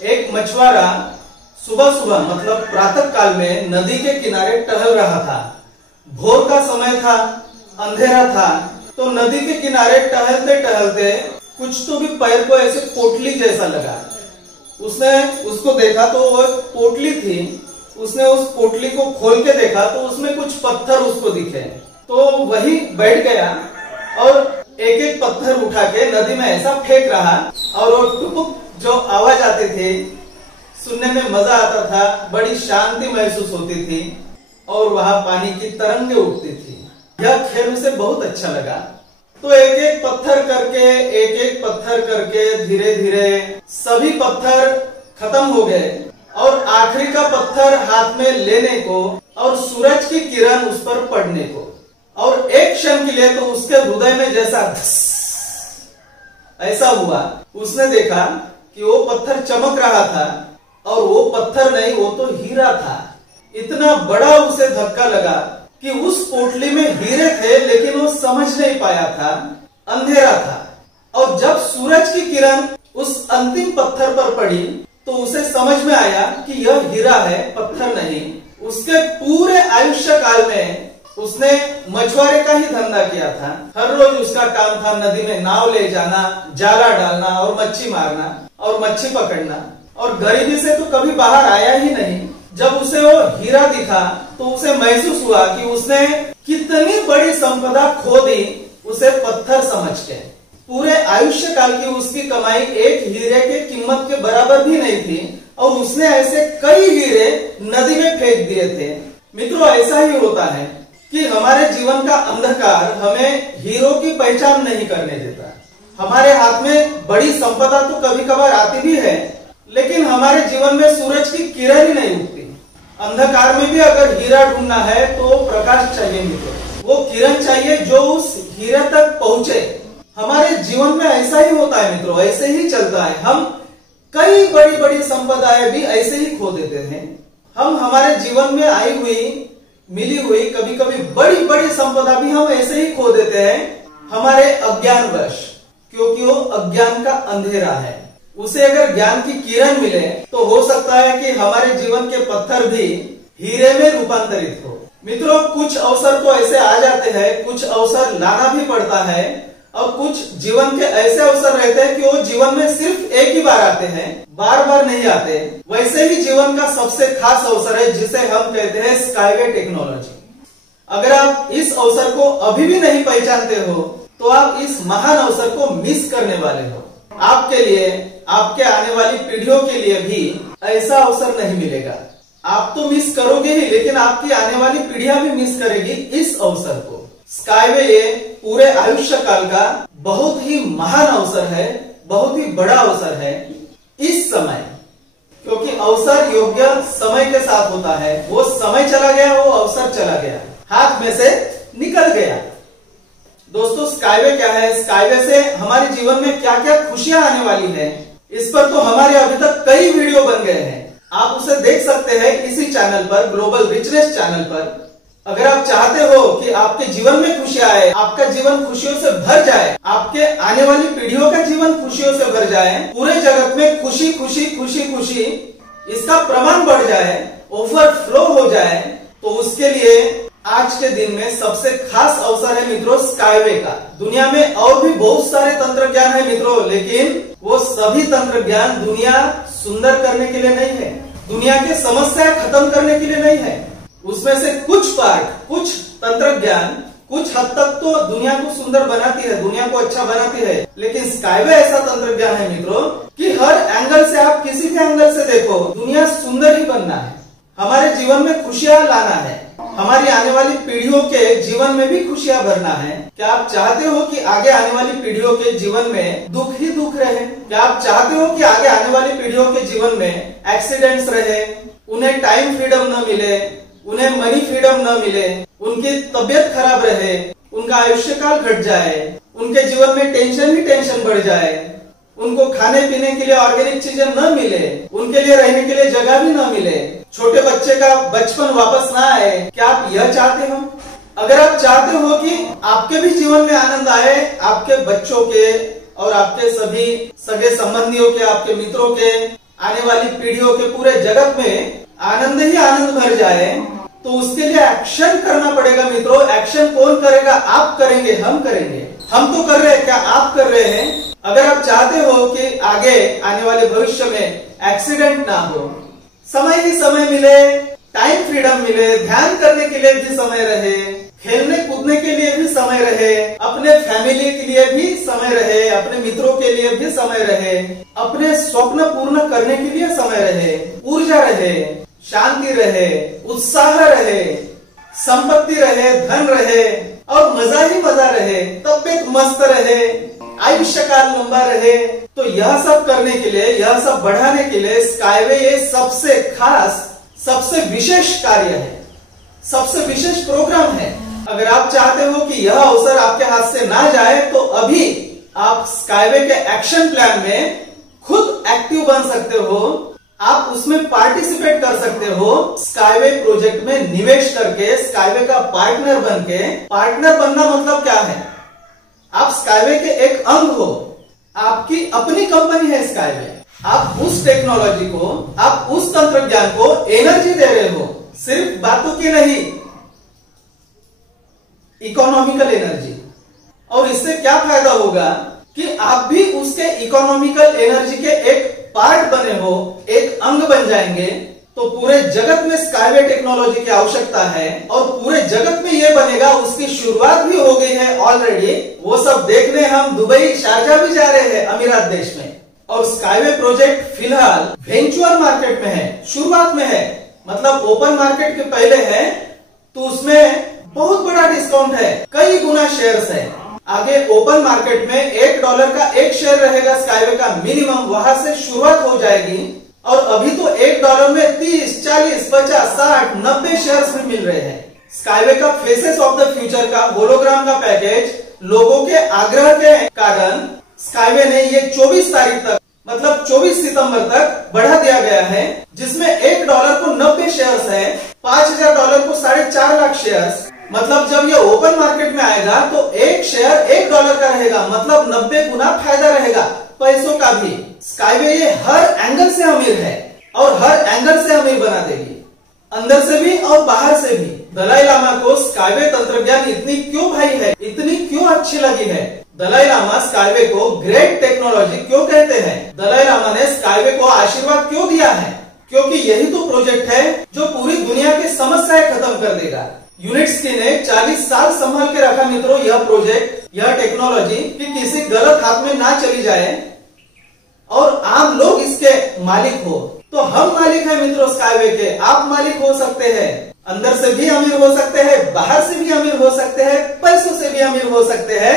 एक मछुआरा सुबह सुबह मतलब प्रातः काल में नदी के किनारे टहल रहा था। भोर का समय था, अंधेरा था, तो नदी के किनारे टहलते टहलते कुछ तो भी पैर को ऐसे पोटली जैसा लगा। उसने उसको देखा तो वो पोटली थी। उसने उस पोटली को खोल के देखा तो उसमें कुछ पत्थर उसको दिखे, तो वही बैठ गया और एक एक पत्थर उठा के नदी में ऐसा फेंक रहा और वो टुपुक जो आवाज आती थी सुनने में मजा आता था, बड़ी शांति महसूस होती थी और वहां पानी की तरंगे उठती थी। यह खेल उसे बहुत अच्छा लगा। तो एक एक पत्थर करके धीरे धीरे सभी पत्थर खत्म हो गए और आखिरी का पत्थर हाथ में लेने को और सूरज की किरण उस पर पड़ने को, और एक क्षण के लिए तो उसके हृदय में जैसा ऐसा हुआ। उसने देखा कि वो पत्थर चमक रहा था और वो पत्थर नहीं, वो तो हीरा था। इतना बड़ा उसे धक्का लगा कि उस पोटली में हीरे थे लेकिन वो समझ नहीं पाया था, अंधेरा था। और जब सूरज की किरण उस अंतिम पत्थर पर पड़ी तो उसे समझ में आया कि यह हीरा है, पत्थर नहीं। उसके पूरे आयुष्य काल में उसने मछुआरे का ही धंधा किया था। हर रोज उसका काम था नदी में नाव ले जाना, जाला डालना और मच्छी मारना और मच्छी पकड़ना, और गरीबी से तो कभी बाहर आया ही नहीं। जब उसे वो हीरा दिखा तो उसे महसूस हुआ कि उसने कितनी बड़ी संपदा खो दी उसे पत्थर समझ के। पूरे आयुष्य काल की उसकी कमाई एक हीरे के कीमत के बराबर भी नहीं थी और उसने ऐसे कई हीरे नदी में फेंक दिए थे। मित्रों, ऐसा ही होता है कि हमारे जीवन का अंधकार हमें हीरो की पहचान नहीं करने देता। हमारे हाथ में बड़ी संपदा तो कभी कभार आती भी है, लेकिन हमारे जीवन में सूरज की किरण ही नहीं उठती। अंधकार में भी अगर हीरा ढूंढना है तो प्रकाश चाहिए मित्रों, वो किरण चाहिए जो उस हीरे तक पहुंचे। हमारे जीवन में ऐसा ही होता है मित्रों, ऐसे ही चलता है। हम कई बड़ी बड़ी संपदाएं भी ऐसे ही खो देते हैं। हम हमारे जीवन में आई हुई मिली हुई कभी कभी बड़ी बड़ी संपदा भी हम ऐसे ही खो देते हैं हमारे अज्ञानवश, क्योंकि वो अज्ञान का अंधेरा है। उसे अगर ज्ञान की किरण मिले तो हो सकता है कि हमारे जीवन के पत्थर भी हीरे में रूपांतरित हो। मित्रों, कुछ अवसर तो ऐसे आ जाते हैं, कुछ अवसर लाना भी पड़ता है, और कुछ जीवन के ऐसे अवसर रहते हैं कि वो जीवन में सिर्फ एक ही बार आते हैं, बार बार नहीं आते। वैसे ही जीवन का सबसे खास अवसर है जिसे हम कहते हैं स्काईवे टेक्नोलॉजी। अगर आप इस अवसर को अभी भी नहीं पहचानते हो तो आप इस महान अवसर को मिस करने वाले हो। आपके लिए, आपके आने वाली पीढ़ियों के लिए भी ऐसा अवसर नहीं मिलेगा। आप तो मिस करोगे ही, लेकिन आपकी आने वाली पीढ़ियां भी मिस करेगी इस अवसर को। स्काईवे ये पूरे आयुष्य काल का बहुत ही महान अवसर है, बहुत ही बड़ा अवसर है इस समय, क्योंकि अवसर योग्य समय के साथ होता है। वो समय चला गया, वो अवसर चला गया, हाथ में से निकल गया। दोस्तों, स्काईवे क्या है? स्काईवे से हमारे जीवन में क्या क्या खुशियां आने वाली है, इस पर तो हमारे अभी तक कई वीडियो बन गए हैं। आप उसे देख सकते हैं इसी चैनल पर, ग्लोबल रिचनेस चैनल पर। अगर आप चाहते हो कि आपके जीवन में खुशियां आए, आपका जीवन खुशियों से भर जाए, आपके आने वाली पीढ़ियों का जीवन खुशियों से भर जाए, पूरे जगत में खुशी खुशी खुशी खुशी इसका प्रमाण बढ़ जाए, ओवरफ्लो हो जाए, तो उसके लिए आज के दिन में सबसे खास अवसर है मित्रों स्काईवे का। दुनिया में और भी बहुत सारे तंत्र ज्ञान है मित्रों, लेकिन वो सभी तंत्र ज्ञान दुनिया सुंदर करने के लिए नहीं है, दुनिया की समस्या खत्म करने के लिए नहीं है। उसमें से कुछ पार्ट, कुछ तंत्र ज्ञान कुछ हद तक तो दुनिया को सुंदर बनाती है, दुनिया को अच्छा बनाती है, लेकिन स्काईवे ऐसा तंत्र ज्ञान है मित्रों कि हर एंगल से, आप किसी भी एंगल से देखो, दुनिया सुंदर ही बनना है, हमारे जीवन में खुशियां लाना है, हमारी आने वाली पीढ़ियों के जीवन में भी खुशियां भरना है। क्या आप चाहते हो कि आगे आने वाली पीढ़ियों के जीवन में दुख ही दुख रहे? क्या आप चाहते हो कि आगे आने वाली पीढ़ियों के जीवन में एक्सीडेंट्स रहे, उन्हें टाइम फ्रीडम न मिले, उन्हें मनी फ्रीडम न मिले, उनकी तबियत खराब रहे, उनका आयुष्य काल घट जाए, उनके जीवन में टेंशन ही टेंशन बढ़ जाए, उनको खाने पीने के लिए ऑर्गेनिक चीजें न मिले, उनके लिए रहने के लिए जगह भी न मिले, छोटे बच्चे का बचपन वापस ना आए? क्या आप यह चाहते हो? अगर आप चाहते हो कि आपके भी जीवन में आनंद आए, आपके बच्चों के और आपके सभी सगे संबंधियों के, आपके मित्रों के, आने वाली पीढ़ियों के पूरे जगत में आनंद ही आनंद भर जाए, तो उसके लिए एक्शन करना पड़ेगा मित्रों। एक्शन कौन करेगा? आप करेंगे, हम करेंगे। हम तो कर रहे हैं, क्या आप कर रहे हैं? अगर आप चाहते हो कि आगे आने वाले भविष्य में एक्सीडेंट ना हो, समय ही समय मिले, टाइम फ्रीडम मिले, ध्यान करने के लिए भी समय रहे, खेलने कूदने के लिए भी समय रहे, अपने फैमिली के लिए भी समय रहे, अपने मित्रों के लिए भी समय रहे, अपने स्वप्न पूर्ण करने के लिए समय रहे, ऊर्जा रहे, शांति रहे, उत्साह रहे, संपत्ति रहे, धन रहे और मजा ही मजा रहे, तबियत मस्त रहे, आयुष्य काल लंबा रहे। तो यह सब करने के लिए, यह सब बढ़ाने के लिए स्काईवे ये सबसे खास, सबसे विशेष कार्य है, सबसे विशेष प्रोग्राम है। अगर आप चाहते हो कि यह अवसर आपके हाथ से ना जाए, तो अभी आप स्काईवे के एक्शन प्लान में खुद एक्टिव बन सकते हो, आप उसमें पार्टिसिपेट कर सकते हो। स्काईवे प्रोजेक्ट में निवेश करके, स्काईवे का पार्टनर बन के, पार्टनर बनना मतलब क्या है? आप स्काईवे के एक अंग हो, आपकी अपनी कंपनी है स्काईवे। आप उस टेक्नोलॉजी को, आप उस तंत्र ज्ञान को एनर्जी दे रहे हो, सिर्फ बातों की नहीं, इकोनॉमिकल एनर्जी। और इससे क्या फायदा होगा कि आप भी उसके इकोनॉमिकल एनर्जी के एक पार्ट बने हो, एक अंग बन जाएंगे। तो पूरे जगत में स्काईवे टेक्नोलॉजी की आवश्यकता है और पूरे जगत में ये बनेगा, उसकी शुरुआत भी हो गई है ऑलरेडी। वो सब देखने हम दुबई, शारजा भी जा रहे हैं, अमीरात देश में। और स्काईवे प्रोजेक्ट फिलहाल वेंचुअर मार्केट में है, शुरुआत में है, मतलब ओपन मार्केट के पहले है। तो उसमें बहुत बड़ा डिस्काउंट है, कई गुना शेयर्स है। आगे ओपन मार्केट में $1 का एक शेयर रहेगा स्काईवे का मिनिमम, वहां से शुरुआत हो जाएगी। और अभी तो $1 में 30, 40, 50, 60, 90 शेयर्स भी मिल रहे हैं। स्काईवे का फेसेस ऑफ द फ्यूचर का होलोग्राम का पैकेज लोगों के आग्रह के कारण स्काईवे ने ये 24 तारीख तक, मतलब 24 सितंबर तक बढ़ा दिया गया है, जिसमें $1 को 90 शेयर्स है, $5000 को 4.5 लाख शेयर्स। मतलब जब ये ओपन मार्केट में आएगा तो एक शेयर $1 का रहेगा, मतलब 90 गुना फायदा रहेगा पैसों का भी। स्काईवे ये हर एंगल से अमीर है और हर एंगल से अमीर बना देगी, अंदर से भी और बाहर से भी। दलाई लामा को स्काईवे तंत्रज्ञान इतनी क्यों भाई है, इतनी क्यों अच्छी लगी है? दलाई लामा स्काईवे को ग्रेट टेक्नोलॉजी क्यों कहते हैं? दलाई लामा ने स्काईवे को आशीर्वाद क्यों दिया है? क्योंकि यही तो प्रोजेक्ट है जो पूरी दुनिया की समस्याएं खत्म कर देगा। यूनिट्स्की ने 40 साल संभाल के रखा मित्रों यह प्रोजेक्ट, यह टेक्नोलॉजी, कि किसी गलत हाथ में ना चली जाए और आम लोग इसके मालिक हो। तो हम मालिक हैं मित्रों स्काईवे के, आप मालिक हो सकते हैं, अंदर से भी अमीर हो सकते हैं, बाहर से भी अमीर हो सकते हैं, पैसों से भी अमीर हो सकते हैं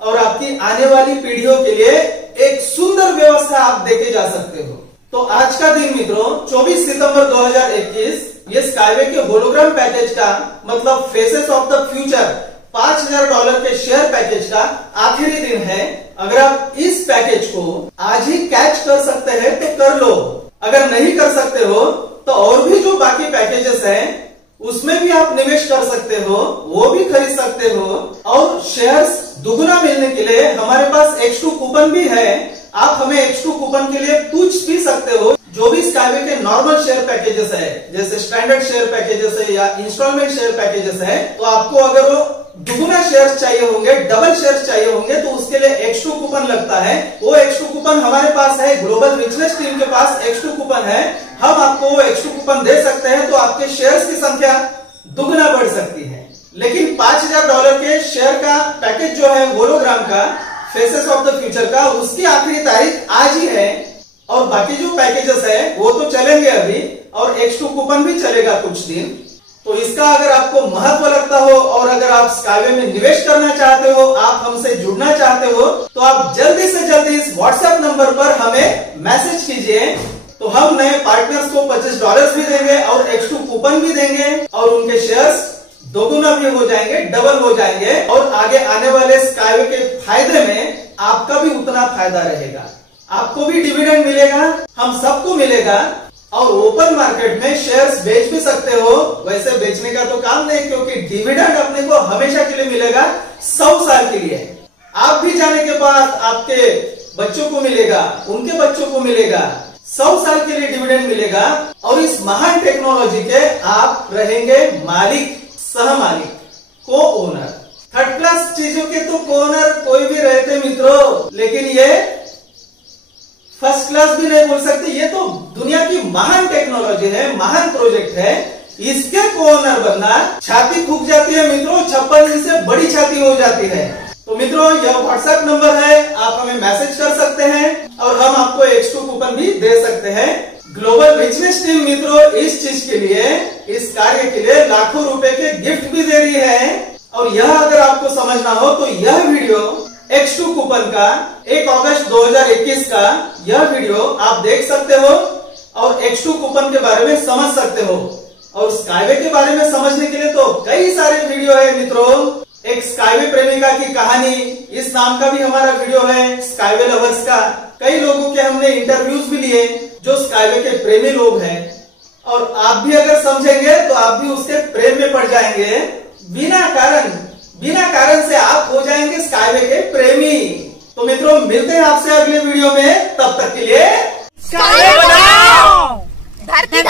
और आपकी आने वाली पीढ़ियों के लिए एक सुंदर व्यवस्था आप देके जा सकते हो। तो आज का दिन मित्रों 24 सितंबर 2021 ये स्काईवे के होलोग्राम पैकेज का, मतलब फेसेस ऑफ द फ्यूचर $5000 के शेयर पैकेज का आखिरी दिन है। अगर आप इस पैकेज को आज ही कैच कर सकते हैं तो कर लो, अगर नहीं कर सकते हो तो और भी जो बाकी पैकेजेस हैं उसमें भी आप निवेश कर सकते हो, वो भी खरीद सकते हो। और शेयर्स दुगुना मिलने के लिए हमारे पास X2 कूपन भी है, आप हमें X2 कूपन के लिए पूछ भी सकते हो। जो भी स्काईवे के नॉर्मल शेयर पैकेजेस है, जैसे स्टैंडर्ड शेयर पैकेजेस है या इंस्टॉलमेंट शेयर पैकेजेस है, तो आपको अगर वो दुगुना शेयर्स चाहिए होंगे, डबल शेयर्स चाहिए होंगे, तो उसके लिए X2 कूपन लगता है। वो X2 कूपन हमारे पास है, ग्लोबल रिचनेस टीम के पास X2 कूपन है, हम आपको वो X2 कूपन दे सकते हैं, तो आपके शेयर्स की संख्या दुगुना बढ़ सकती है। लेकिन $5000 के शेयर का पैकेज जो है होलोग्राम का, फेसेस ऑफ द फ्यूचर का, उसकी आखिरी तारीख आज ही है और बाकी जो पैकेजेस है वो तो चलेंगे अभी, और X2 कूपन भी चलेगा कुछ दिन। तो इसका अगर आपको महत्व लगता हो और अगर आप स्काईवे में निवेश करना चाहते हो, आप हमसे जुड़ना चाहते हो, तो आप जल्दी से जल्दी इस व्हाट्सएप नंबर पर हमें मैसेज कीजिए। तो हम नए पार्टनर्स को $25 भी देंगे और X2 कूपन भी देंगे और उनके शेयर्स दोगुना भी हो जाएंगे, डबल हो जाएंगे और आगे आने वाले स्काईवे के फायदे में आपका भी उतना फायदा रहेगा। आपको भी डिविडेंड मिलेगा, हम सबको मिलेगा। और ओपन मार्केट में शेयर्स बेच भी सकते हो, वैसे बेचने का तो काम नहीं, क्योंकि डिविडेंड अपने को हमेशा के लिए मिलेगा, 100 साल के लिए। आप भी जाने के बाद आपके बच्चों को मिलेगा, उनके बच्चों को मिलेगा, 100 साल के लिए डिविडेंड मिलेगा और इस महान टेक्नोलॉजी के आप रहेंगे मालिक, सह मालिक, को ओनर। थर्ड क्लास चीजों के तो को ओनर कोई भी रहते मित्रों, लेकिन ये फर्स्ट क्लास भी नहीं बोल सकते। ये तो दुनिया की महान टेक्नोलॉजी है, महान प्रोजेक्ट है, इसके को ओनर बनना छाती फूक जाती है मित्रों, 56 इंच से बड़ी छाती हो जाती है। तो मित्रों यह व्हाट्सएप नंबर है, आप हमें मैसेज कर सकते हैं और हम आपको X2 कूपन भी दे सकते हैं। ग्लोबल बिजनेस टीम मित्रों इस चीज के लिए, इस कार्य के लिए लाखों रुपए के गिफ्ट भी दे रही है। और यह अगर आपको समझना हो तो यह वीडियो X2 कूपन का 1 अगस्त 2021 का यह वीडियो आप देख सकते हो और X2 कूपन के बारे में समझ सकते हो। और स्काईवे के बारे में समझने के लिए तो कई सारे वीडियो है मित्रों। एक स्काईवे प्रेमिका की कहानी, इस नाम का भी हमारा वीडियो है, स्काईवे लवर्स का। कई लोगों के हमने इंटरव्यूज भी लिए जो स्काईवे के प्रेमी लोग हैं, और आप भी अगर समझेंगे तो आप भी उसके प्रेम में पड़ जाएंगे। बिना कारण से आप हो जाएंगे स्काईवे के प्रेमी। तो मित्रों मिलते हैं आपसे अगले वीडियो में, तब तक के लिए स्काईवे बनाओ, धरती